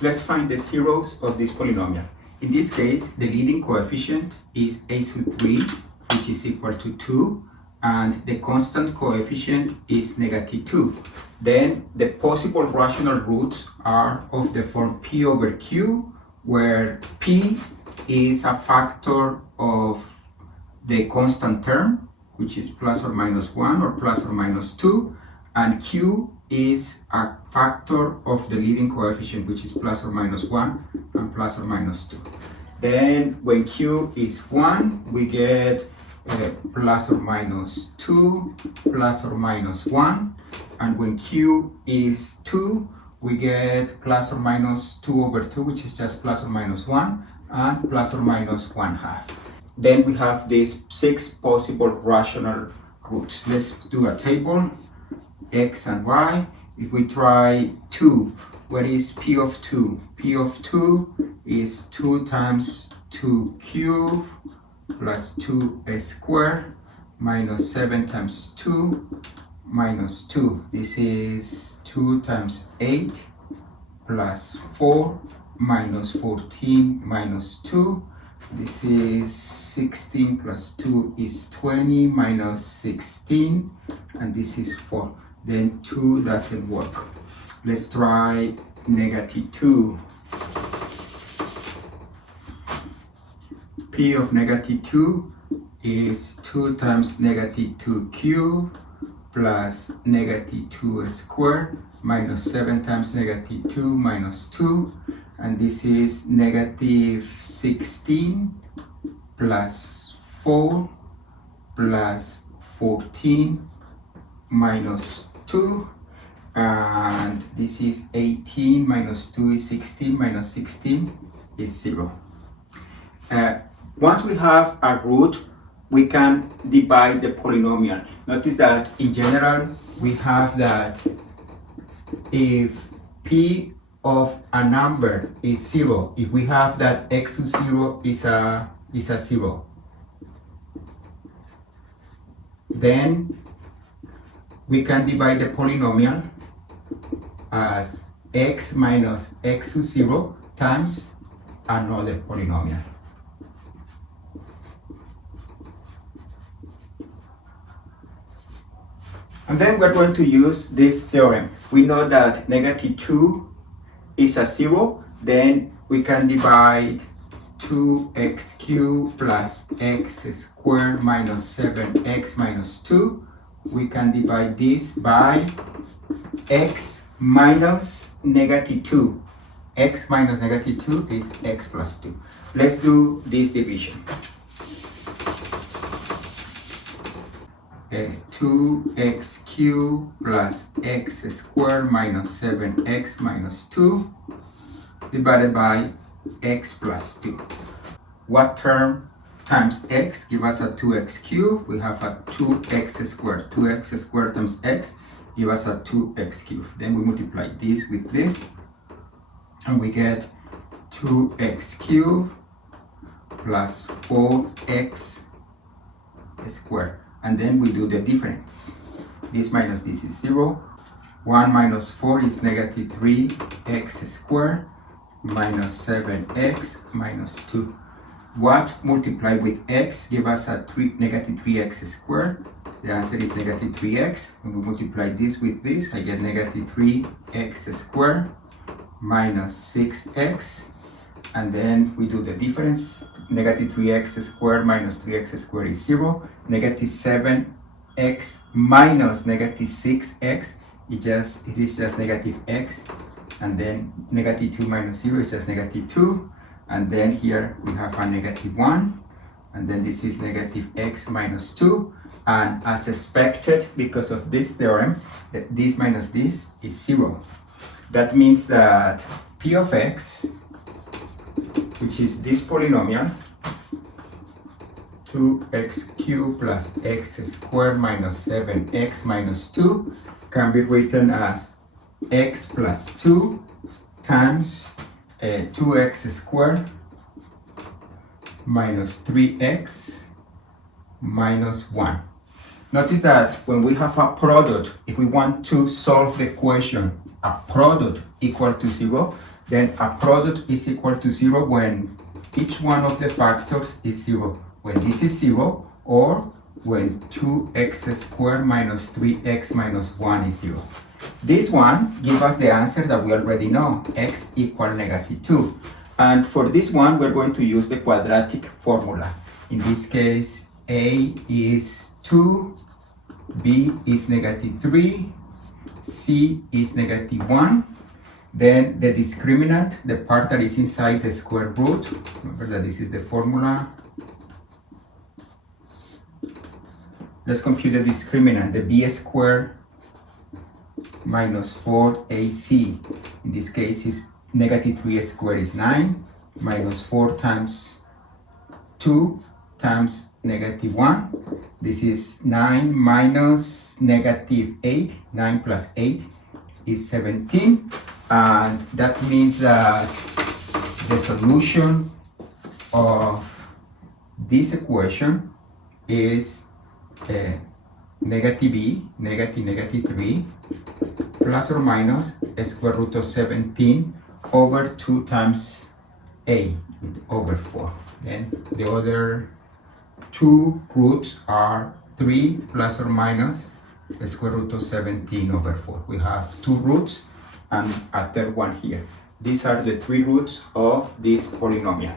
Let's find the zeros of this polynomial. In this case, the leading coefficient is a sub 3, which is equal to 2, and the constant coefficient is negative 2. Then the possible rational roots are of the form p over q, where p is a factor of the constant term, which is plus or minus 1 or plus or minus 2, and q is a factor of the leading coefficient, which is plus or minus 1 and plus or minus 2. Then when q is 1, we get plus or minus 2, plus or minus 1, and when q is 2, we get plus or minus 2 over 2, which is just plus or minus 1, and plus or minus 1/2. Then we have these 6 possible rational roots. Let's do a table, x and y. If we try 2, what is p of 2? P of 2 is 2 times 2 cubed plus 2 squared minus 7 times 2 minus 2. This is 2 times 8 plus 4 minus 14 minus 2. This is 16 plus 2 is 20 minus 16, and this is 4. Then 2 doesn't work. Let's try negative 2. P of negative 2 is 2 times negative 2 cubed plus negative 2 squared minus 7 times negative 2 minus 2, and this is negative 16 plus 4 plus 14 minus 2, and this is 18 minus 2 is 16 minus 16 is 0. Once we have a root, we can divide the polynomial. Notice that in general we have that if p of a number is 0, if we have that x sub 0 is a 0, then we can divide the polynomial as x minus x sub 0 times another polynomial. And then we're going to use this theorem. We know that negative 2 is a 0, then we can divide 2x cubed plus x squared minus 7x minus 2. We can divide this by x minus negative 2. X minus negative 2 is x plus 2. Let's do this division. 2x cubed plus x squared minus 7x minus 2 divided by x plus 2. What term times x give us a 2x cubed? We have a 2x squared. 2x squared times x give us a 2x cubed. Then we multiply this with this, and we get 2x cubed plus 4x squared. And then we do the difference. This minus this is 0. 1 minus 4 is negative 3x squared minus 7x minus 2. What multiplied with x give us a negative 3x squared? The answer is negative 3x. When we multiply this with this, I get negative 3x squared minus 6x. And then we do the difference. Negative 3x squared minus 3x squared is 0. Negative 7x minus negative 6x, it is just negative x. And then negative 2 minus 0 is just negative 2. And then here we have a negative 1. And then this is negative x minus 2. And as expected, because of this theorem, this minus this is 0. That means that p of x, which is this polynomial, 2x cubed plus x squared minus 7x minus 2, can be written as x plus 2 times 2x squared minus 3x minus 1. Notice that when we have a product, if we want to solve the equation a product equal to 0, Then a product is equal to 0 when each one of the factors is 0. When this is 0, or when 2x squared minus 3x minus 1 is 0. This one gives us the answer that we already know, x equal -2. And for this one, we're going to use the quadratic formula. In this case, a is 2, b is -3, c is -1. Then the discriminant, the part that is inside the square root, remember that this is the formula. Let's compute the discriminant, the b squared minus 4ac. In this case, is -3 squared is 9, minus 4 times 2 times -1. This is 9 minus -8. 9 plus 8 is 17. And that means that the solution of this equation is -b, -3, plus or minus square root of 17 over 2 times a, over 4. Then the other two roots are 3 plus or minus the square root of 17 over 4. We have two roots and a third one here. These are the three roots of this polynomial.